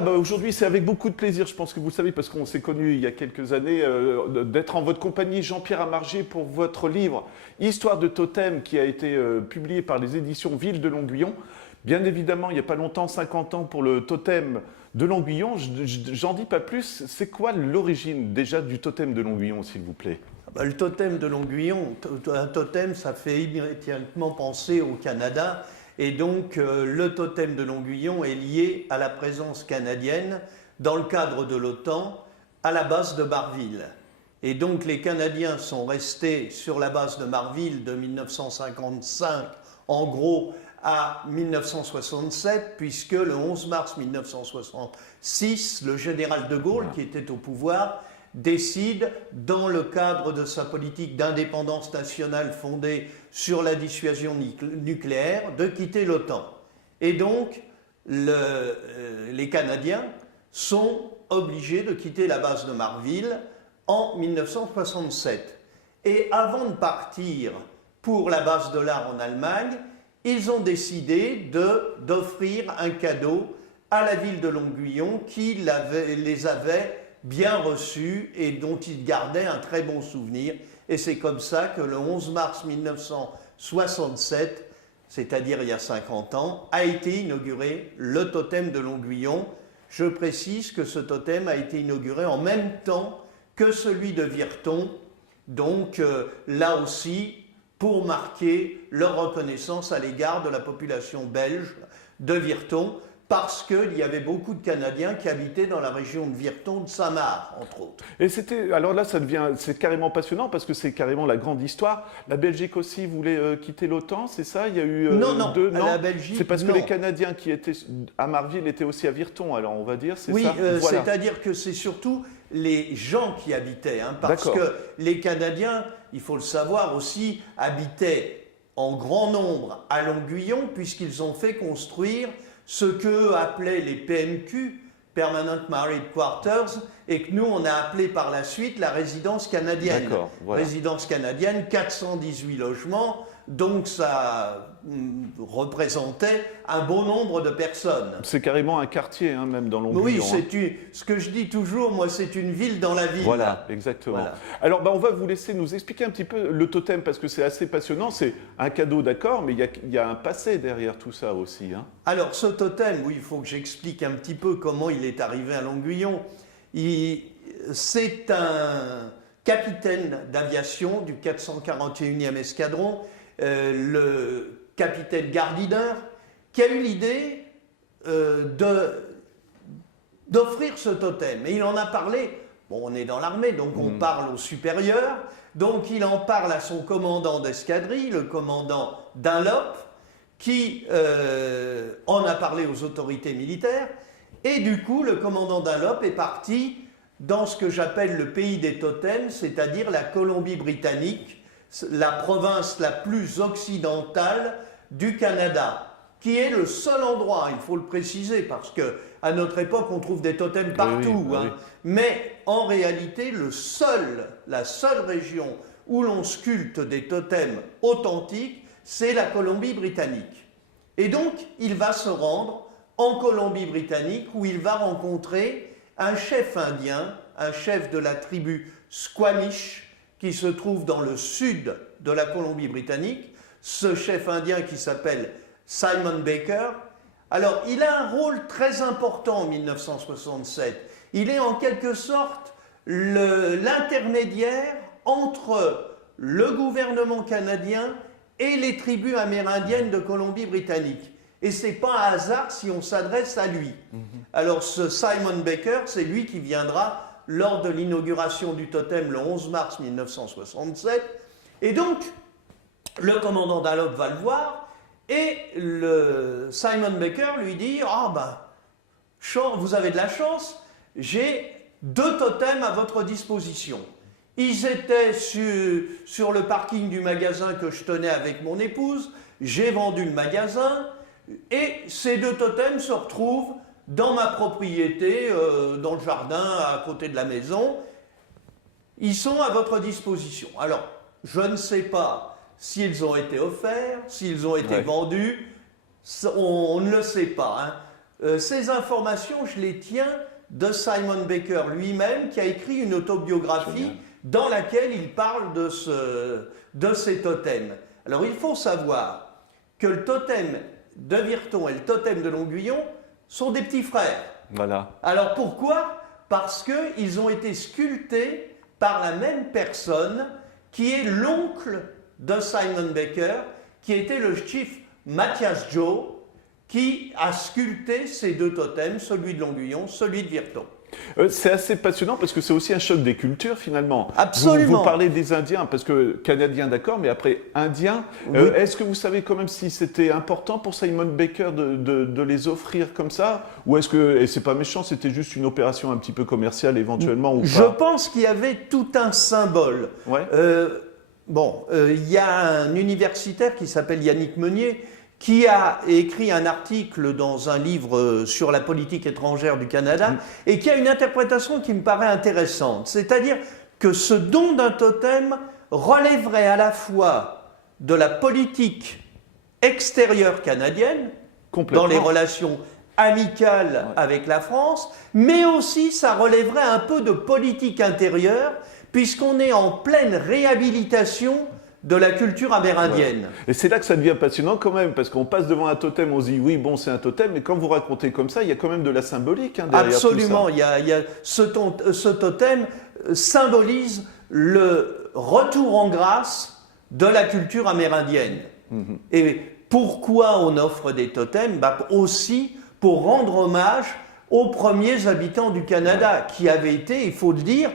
voilà, aujourd'hui c'est avec beaucoup de plaisir, je pense que vous le savez, parce qu'on s'est connus il y a quelques années, d'être en votre compagnie, Jean-Pierre Amargé, pour votre livre Histoire de totem, qui a été publié par les éditions Ville de Longuillon. Bien évidemment, il n'y a pas longtemps, 50 ans pour le totem de Longuillon. J'en dis pas plus. C'est quoi l'origine déjà du totem de Longuillon, s'il vous plaît? Le totem de Longuillon, un totem, ça fait immédiatement penser au Canada. Et donc, le totem de Longuillon est lié à la présence canadienne dans le cadre de l'OTAN à la base de Marville. Et donc, les Canadiens sont restés sur la base de Marville de 1955, en gros, à 1967, puisque le 11 mars 1966, le général de Gaulle, qui était au pouvoir, décide, dans le cadre de sa politique d'indépendance nationale fondée sur la dissuasion nucléaire, de quitter l'OTAN. Et donc, les Canadiens sont obligés de quitter la base de Marville en 1967. Et avant de partir pour la base de l'Ar en Allemagne, ils ont décidé d'offrir un cadeau à la ville de Longuillon qui les avait bien reçus et dont ils gardaient un très bon souvenir. Et c'est comme ça que le 11 mars 1967, c'est-à-dire il y a 50 ans, a été inauguré le totem de Longuillon. Je précise que ce totem a été inauguré en même temps que celui de Virton, donc là aussi pour marquer leur reconnaissance à l'égard de la population belge de Virton, parce qu'il y avait beaucoup de Canadiens qui habitaient dans la région de Virton, de Saint-Marc, entre autres. Et c'était, alors là, c'est carrément passionnant, parce que c'est carrément la grande histoire. La Belgique aussi voulait quitter l'OTAN, c'est ça? Il y a eu non, la Belgique, c'est parce que les Canadiens qui étaient à Marville étaient aussi à Virton, alors on va dire, c'est ça? Oui, voilà. C'est-à-dire que c'est surtout les gens qui habitaient, parce que les Canadiens, il faut le savoir aussi, habitaient en grand nombre à Longuillon, puisqu'ils ont fait construire ce qu'eux appelaient les PMQ, Permanent Married Quarters, et que nous, on a appelé par la suite la résidence canadienne. Voilà. Résidence canadienne, 418 logements, donc ça représentait un bon nombre de personnes. C'est carrément un quartier, même dans Longuillon. Oui, ce que je dis toujours, moi, c'est une ville dans la ville. Voilà, exactement. Voilà. Alors, on va vous laisser nous expliquer un petit peu le totem, parce que c'est assez passionnant. C'est un cadeau, d'accord, mais il y a un passé derrière tout ça aussi. Alors, ce totem, oui, il faut que j'explique un petit peu comment il est arrivé à Longuillon. C'est un capitaine d'aviation du 441e escadron, le capitaine Gardiner, qui a eu l'idée d'offrir ce totem. Et il en a parlé, bon, on est dans l'armée, donc on parle au supérieur, donc il en parle à son commandant d'escadrille, le commandant Dunlop, qui en a parlé aux autorités militaires, et du coup, le commandant Dunlop est parti dans ce que j'appelle le pays des totems, c'est-à-dire la Colombie-Britannique, la province la plus occidentale du Canada, qui est le seul endroit, il faut le préciser, parce qu'à notre époque, on trouve des totems partout, oui. Mais en réalité, la seule région où l'on sculpte des totems authentiques, c'est la Colombie-Britannique. Et donc, il va se rendre en Colombie-Britannique, où il va rencontrer un chef indien, un chef de la tribu Squamish, qui se trouve dans le sud de la Colombie-Britannique, ce chef indien qui s'appelle Simon Baker. Alors, il a un rôle très important en 1967. Il est en quelque sorte l'intermédiaire entre le gouvernement canadien et les tribus amérindiennes de Colombie-Britannique. Et ce n'est pas un hasard si on s'adresse à lui. Alors, ce Simon Baker, c'est lui qui viendra lors de l'inauguration du totem le 11 mars 1967. Et donc, le commandant Dunlop va le voir et Simon Baker lui dit « Ah vous avez de la chance, j'ai 2 totems à votre disposition. » Ils étaient sur le parking du magasin que je tenais avec mon épouse, j'ai vendu le magasin et ces 2 totems se retrouvent dans ma propriété, dans le jardin à côté de la maison. Ils sont à votre disposition. Alors, je ne sais pas s'ils ont été offerts, s'ils ont été vendus, on ne le sait pas. Ces informations, je les tiens de Simon Baker lui-même, qui a écrit une autobiographie dans laquelle il parle de ces totems. Alors il faut savoir que le totem de Virton et le totem de Longuillon sont des petits frères. Voilà. Alors pourquoi? Parce qu'ils ont été sculptés par la même personne qui est l'oncle de Simon Baker, qui était le chief Matthias Joe, qui a sculpté ces deux totems, celui de Longuillon, celui de Virton. C'est assez passionnant parce que c'est aussi un choc des cultures finalement. Absolument. Vous parlez des Indiens parce que Canadiens d'accord, mais après Indiens. Oui. Est-ce que vous savez quand même si c'était important pour Simon Baker de les offrir comme ça? Ou est-ce que, et c'est pas méchant, c'était juste une opération un petit peu commerciale éventuellement ou Je pas? pense qu'il y avait tout un symbole. Ouais. Il y a un universitaire qui s'appelle Yannick Meunier qui a écrit un article dans un livre sur la politique étrangère du Canada et qui a une interprétation qui me paraît intéressante. C'est-à-dire que ce don d'un totem relèverait à la fois de la politique extérieure canadienne, dans les relations amicales avec la France, mais aussi ça relèverait un peu de politique intérieure, puisqu'on est en pleine réhabilitation de la culture amérindienne. Ouais. Et c'est là que ça devient passionnant quand même, parce qu'on passe devant un totem, on se dit oui, bon, c'est un totem, mais quand vous racontez comme ça, il y a quand même de la symbolique derrière. Absolument, tout ça. il y a ce totem symbolise le retour en grâce de la culture amérindienne. Et pourquoi on offre des totems? Aussi pour rendre hommage aux premiers habitants du Canada, qui avaient été, il faut le dire,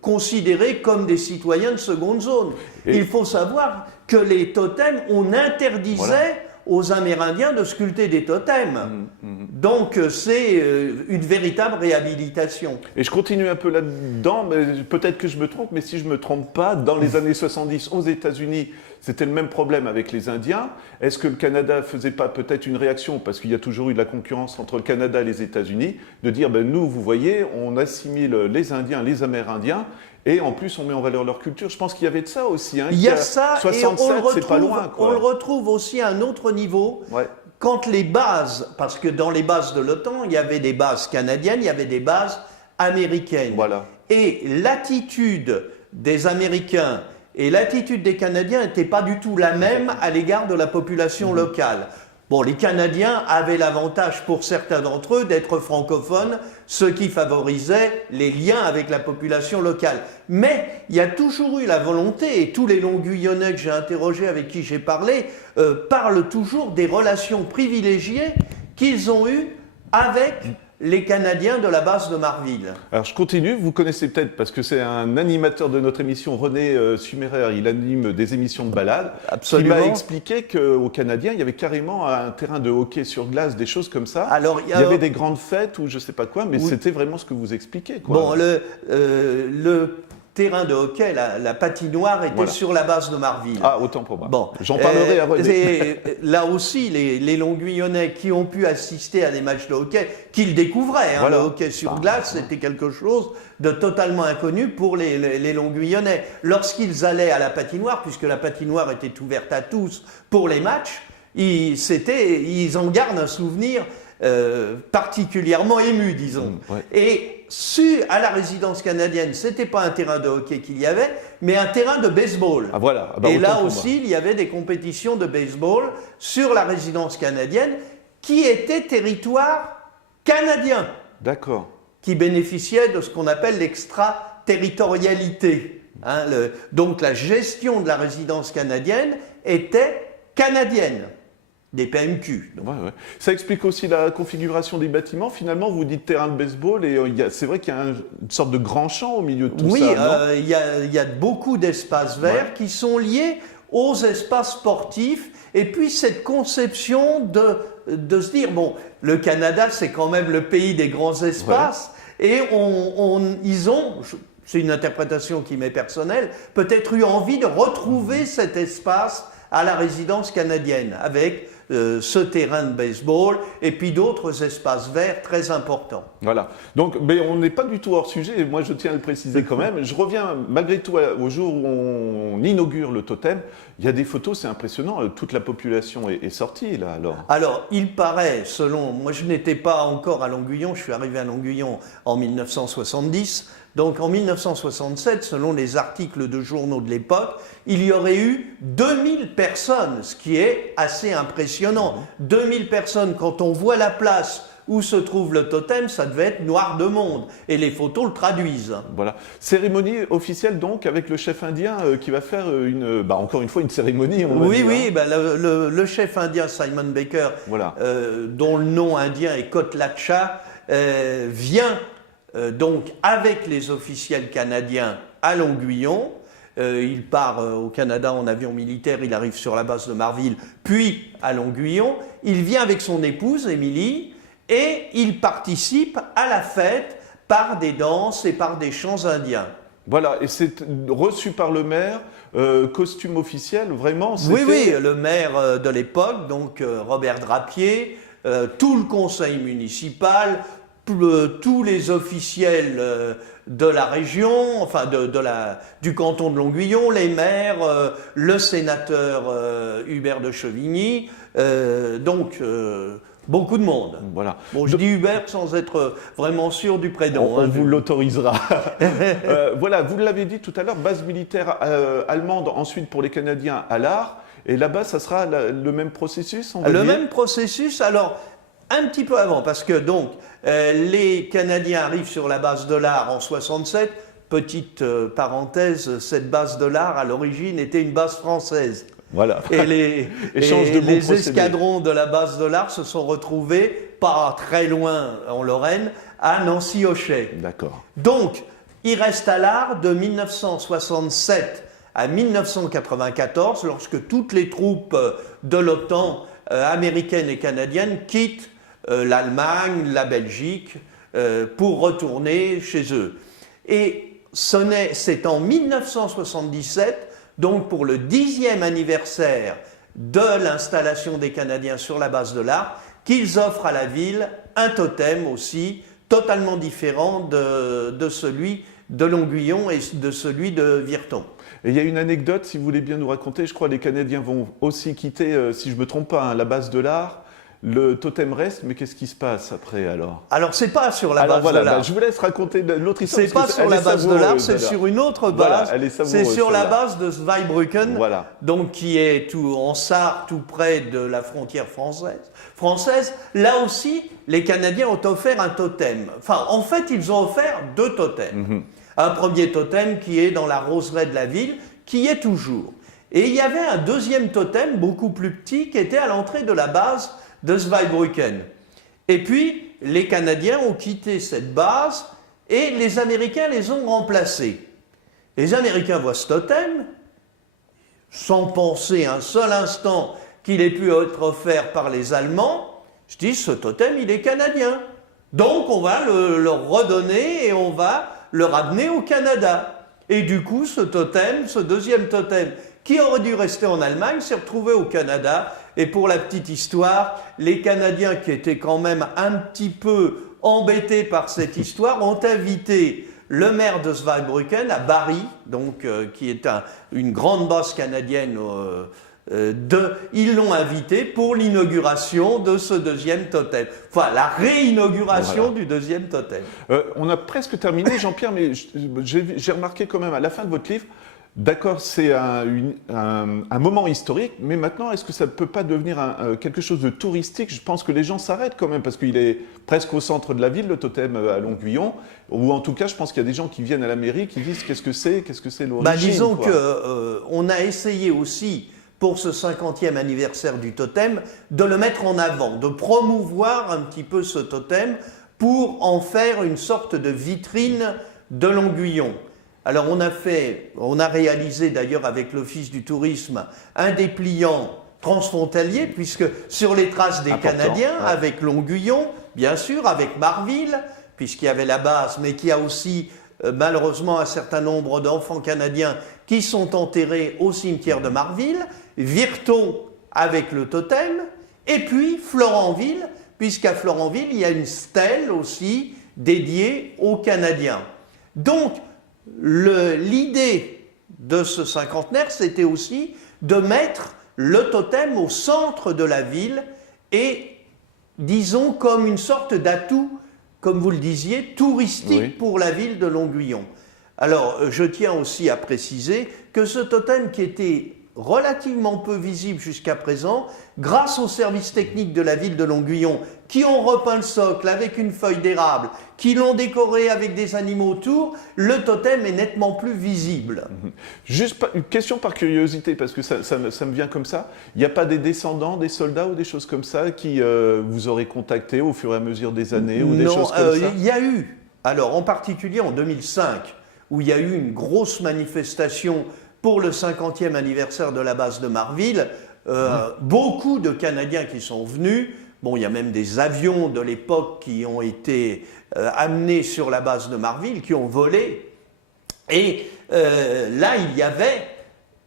considérés comme des citoyens de seconde zone. Il faut savoir que les totems, on interdisait aux Amérindiens de sculpter des totems. Donc c'est une véritable réhabilitation. Et je continue un peu là-dedans, mais peut-être que je me trompe, mais si je ne me trompe pas, dans les années 70 aux États-Unis, c'était le même problème avec les Indiens. Est-ce que le Canada ne faisait pas peut-être une réaction, parce qu'il y a toujours eu de la concurrence entre le Canada et les États-Unis, de dire, nous, vous voyez, on assimile les Indiens, les Amérindiens, et en plus, on met en valeur leur culture. Je pense qu'il y avait de ça aussi. Il y a ça, 67, c'est pas loin. On le retrouve aussi à un autre niveau. Ouais. Quand les bases, parce que dans les bases de l'OTAN, il y avait des bases canadiennes, il y avait des bases américaines. Voilà. Et l'attitude des Américains et l'attitude des Canadiens n'était pas du tout la même à l'égard de la population locale. Bon, les Canadiens avaient l'avantage pour certains d'entre eux d'être francophones, ce qui favorisait les liens avec la population locale. Mais il y a toujours eu la volonté, et tous les Longuillonnais que j'ai interrogés, avec qui j'ai parlé, parlent toujours des relations privilégiées qu'ils ont eues avec les Canadiens de la base de Marville. Alors je continue, vous connaissez peut-être, parce que c'est un animateur de notre émission, René Sumérer, il anime des émissions de balade. Absolument. Il m'a expliqué qu'aux Canadiens, il y avait carrément un terrain de hockey sur glace, des choses comme ça. Alors, il y avait des grandes fêtes ou je ne sais pas quoi, mais c'était vraiment ce que vous expliquez, quoi. Bon, le terrain de hockey, la patinoire était sur la base de Marville. Ah, autant pour moi. Bon, j'en parlerai à René. Là aussi, les Longuillonnais qui ont pu assister à des matchs de hockey, qu'ils découvraient, le hockey sur glace, c'était quelque chose de totalement inconnu pour les Longuillonnais. Lorsqu'ils allaient à la patinoire, puisque la patinoire était ouverte à tous pour les matchs, ils en gardent un souvenir particulièrement ému, disons. Et à la résidence canadienne, c'était pas un terrain de hockey qu'il y avait, mais un terrain de baseball. Ah, voilà. Et là aussi, il y avait des compétitions de baseball sur la résidence canadienne qui était territoire canadien. D'accord. Qui bénéficiait de ce qu'on appelle l'extraterritorialité. Donc la gestion de la résidence canadienne était canadienne. Des PMQ. Ouais. Ça explique aussi la configuration des bâtiments. Finalement, vous dites terrain de baseball et c'est vrai qu'il y a une sorte de grand champ au milieu de tout ça. Oui, il y a beaucoup d'espaces verts qui sont liés aux espaces sportifs. Et puis cette conception de se dire, bon, le Canada, c'est quand même le pays des grands espaces. Et ils ont, c'est une interprétation qui m'est personnelle, peut-être eu envie de retrouver cet espace à la résidence canadienne, avec ce terrain de baseball, et puis d'autres espaces verts très importants. Voilà. Donc, mais on n'est pas du tout hors sujet, et moi je tiens à le préciser quand même. Je reviens malgré tout au jour où on inaugure le totem. Il y a des photos, c'est impressionnant. Toute la population est sortie là alors. Alors, il paraît, moi je n'étais pas encore à Longuyon, je suis arrivé à Longuyon en 1970. Donc en 1967, selon les articles de journaux de l'époque, il y aurait eu 2000 personnes, ce qui est assez impressionnant. 2000 personnes, quand on voit la place où se trouve le totem, ça devait être noir de monde. Et les photos le traduisent. Voilà. Cérémonie officielle donc avec le chef indien qui va faire encore une fois une cérémonie. Oui, le chef indien Simon Baker, voilà. Dont le nom indien est Kotlatcha, vient donc avec les officiels canadiens à Longuyon. Il part au Canada en avion militaire, il arrive sur la base de Marville, puis à Longuyon. Il vient avec son épouse, Émilie, et il participe à la fête par des danses et par des chants indiens. Voilà, et c'est reçu par le maire, costume officiel, vraiment. Oui, le maire de l'époque, donc Robert Drapier, tout le conseil municipal, tous les officiels de la région, enfin du canton de Longuyon, les maires, le sénateur Hubert de Chevigny, beaucoup de monde. Voilà. Bon, je dis Hubert sans être vraiment sûr du prénom. On vous l'autorisera. Voilà, vous l'avez dit tout à l'heure, base militaire allemande, ensuite pour les Canadiens à l'Ar. Et là-bas, ça sera le même processus, on va dire. Même processus, alors un petit peu avant, parce que donc les Canadiens arrivent sur la base de l'Ar en 67. Petite parenthèse, cette base de l'Ar, à l'origine, était une base française. Voilà. Et les escadrons de la base de l'Ar se sont retrouvés, pas très loin en Lorraine, à Nancy-Ochet. D'accord. Donc, il reste à l'Ar de 1967 à 1994, lorsque toutes les troupes de l'OTAN américaines et canadiennes quittent l'Allemagne, la Belgique, pour retourner chez eux. Et c'est en 1977, donc pour le 10e anniversaire de l'installation des Canadiens sur la base de l'Ar, qu'ils offrent à la ville un totem aussi totalement différent de celui de Longuyon et de celui de Virton. Et il y a une anecdote, si vous voulez bien nous raconter, je crois que les Canadiens vont aussi quitter, si je ne me trompe pas, la base de l'Ar. Le totem reste, mais qu'est-ce qui se passe après alors? Alors c'est pas sur la base de l'Ar. Je vous laisse raconter l'autre histoire. C'est pas sur la base de l'Ar, c'est sur une autre base. C'est sur la base de Zweibrücken, donc qui est en Sarre, tout près de la frontière française. Là aussi, les Canadiens ont offert un totem. Enfin, en fait, ils ont offert 2 totems. Un premier totem qui est dans la roseraie de la ville, qui est toujours. Et il y avait un deuxième totem, beaucoup plus petit, qui était à l'entrée de la base de Zweibrücken. Et puis, les Canadiens ont quitté cette base et les Américains les ont remplacés. Les Américains voient ce totem, sans penser un seul instant qu'il ait pu être offert par les Allemands. Je dis, ce totem, il est canadien. Donc, on va le redonner et on va le ramener au Canada. Et du coup, ce deuxième totem, qui aurait dû rester en Allemagne, s'est retrouvé au Canada. Et pour la petite histoire, les Canadiens qui étaient quand même un petit peu embêtés par cette histoire ont invité le maire de Zweibrücken à Barry, donc, qui est une grande base canadienne. Ils l'ont invité pour l'inauguration de ce deuxième totem. Enfin, la réinauguration du deuxième totem. On a presque terminé, Jean-Pierre, mais j'ai remarqué quand même à la fin de votre livre, d'accord, c'est un moment historique, mais maintenant, est-ce que ça ne peut pas devenir quelque chose de touristique? Je pense que les gens s'arrêtent quand même, parce qu'il est presque au centre de la ville, le totem à Longuyon, ou en tout cas, je pense qu'il y a des gens qui viennent à la mairie, qui disent qu'est-ce que c'est l'origine. Disons qu'on a essayé aussi, pour ce 50e anniversaire du totem, de le mettre en avant, de promouvoir un petit peu ce totem pour en faire une sorte de vitrine de Longuyon. Alors on a réalisé d'ailleurs avec l'Office du tourisme un dépliant transfrontalier, puisque sur les traces des Canadiens, avec Longuyon, bien sûr, avec Marville, puisqu'il y avait la base, mais qu'il y a aussi malheureusement un certain nombre d'enfants canadiens qui sont enterrés au cimetière de Marville, Virton avec le totem, Et puis Florenville, puisqu'à Florenville, il y a une stèle aussi dédiée aux Canadiens. Donc, l'idée de ce cinquantenaire, c'était aussi de mettre le totem au centre de la ville et, disons, comme une sorte d'atout, comme vous le disiez, touristique pour la ville de Longuyon. Alors, je tiens aussi à préciser que ce totem qui était relativement peu visible jusqu'à présent, grâce aux services techniques de la ville de Longuyon, qui ont repeint le socle avec une feuille d'érable, qui l'ont décoré avec des animaux autour, le totem est nettement plus visible. Juste une question par curiosité, parce que ça me vient comme ça. Il n'y a pas des descendants, des soldats ou des choses comme ça qui vous auraient contacté au fur et à mesure des années ou des choses comme ça? Il y a eu, alors en particulier en 2005, où il y a eu une grosse manifestation pour le 50e anniversaire de la base de Marville, beaucoup de Canadiens qui sont venus. Bon, il y a même des avions de l'époque qui ont été amenés sur la base de Marville, qui ont volé. Et là, il y avait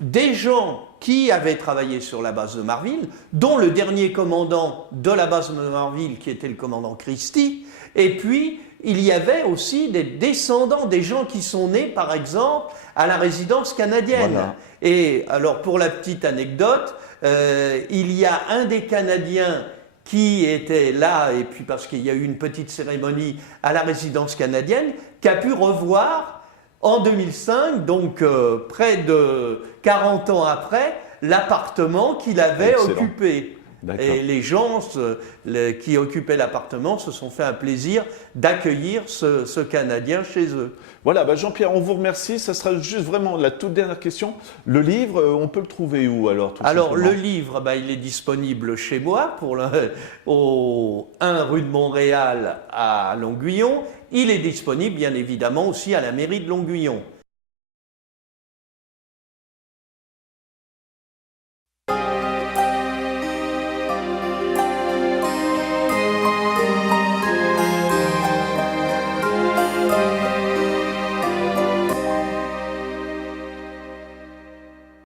des gens qui avaient travaillé sur la base de Marville, dont le dernier commandant de la base de Marville, qui était le commandant Christie. Et puis, il y avait aussi des descendants, des gens qui sont nés, par exemple, à la résidence canadienne. Voilà. Et alors, pour la petite anecdote, il y a un des Canadiens qui était là, et puis parce qu'il y a eu une petite cérémonie à la résidence canadienne, qui a pu revoir en 2005, donc près de 40 ans après, l'appartement qu'il avait occupé. Et les gens qui occupaient l'appartement se sont fait un plaisir d'accueillir ce Canadien chez eux. Voilà, Jean-Pierre, on vous remercie. Ça sera juste vraiment la toute dernière question. Le livre, on peut le trouver où alors Alors, le livre, il est disponible chez moi, au 1 rue de Montréal à Longuyon. Il est disponible, bien évidemment, aussi à la mairie de Longuyon.